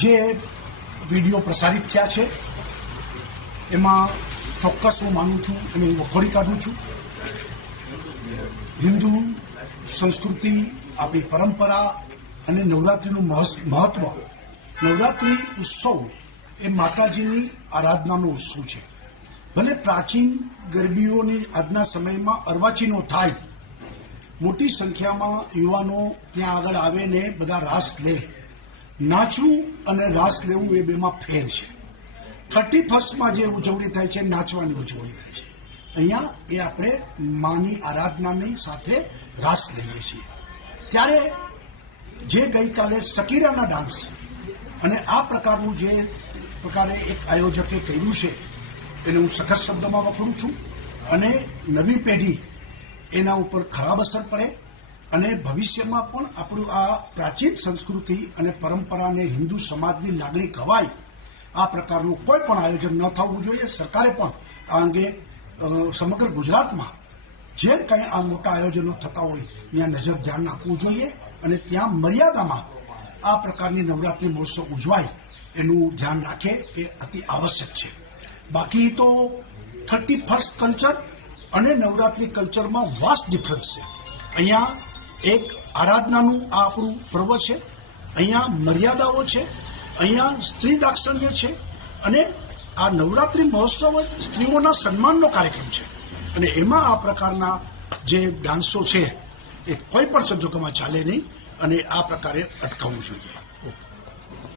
જે વિડીયો પ્રસારિત થયા છે એમાં ચોક્કસ હું માનું છું અને હું વખોડી કાઢું છું. હિન્દુ સંસ્કૃતિ, આપણી પરંપરા અને નવરાત્રિનું મહત્વ. નવરાત્રિ ઉત્સવ એ માતાજીની આરાધનાનો ઉત્સવ છે. ભલે પ્રાચીન ગરબીઓની આજના સમયમાં અર્વાચીનો થાય, મોટી સંખ્યામાં યુવાનો ત્યાં આગળ આવે ને બધા રાસ લે. નાચવું અને રાસ લેવું એ બેમાં ફેર છે. 31st જે ઉજવણી થાય છે, નાચવાની ઉજવણી થાય છે. અહીંયા એ આપણે માની આરાધનાની સાથે રાસ લઈએ છીએ. ત્યારે જે ગઈકાલે શકીરાના ડાન્સ અને આ પ્રકારનું જે પ્રકારે એક આયોજકે કર્યું છે એને હું સખત શબ્દમાં વખોડું છું. અને નવી પેઢી એના ઉપર ખરાબ અસર પડે અને ભવિષ્યમાં પણ આપણું આ પ્રાચીન સંસ્કૃતિ અને પરંપરાને હિન્દુ સમાજની લાગણી ગવાય, આ પ્રકારનું કોઈ પણ આયોજન ન થવું જોઈએ. સરકારે પણ આ અંગે સમગ્ર ગુજરાતમાં જે કંઈ આ મોટા આયોજનો થતા હોય ત્યાં નજર ધ્યાન આપવું જોઈએ અને ત્યાં મર્યાદામાં આ પ્રકારની નવરાત્રિ મહોત્સવ ઉજવાય એનું ધ્યાન રાખે એ અતિ આવશ્યક છે. બાકી તો 31st કલ્ચર અને નવરાત્રિ કલ્ચરમાં વાસ્ટ ડિફરન્સ છે. અહીંયા એક આરાધનાનું આ આપણું પર્વ છે, અહીંયા મર્યાદાઓ છે, અહીંયા સ્ત્રી દાક્ષિણ્ય છે અને આ નવરાત્રિ મહોત્સવ સ્ત્રીઓના સન્માનનો કાર્યક્રમ છે. અને એમાં આ પ્રકારના જે ડાન્સો છે એ કોઈ પણ સંજોગોમાં ચાલે નહીં અને આ પ્રકારે અટકાવવું જોઈએ.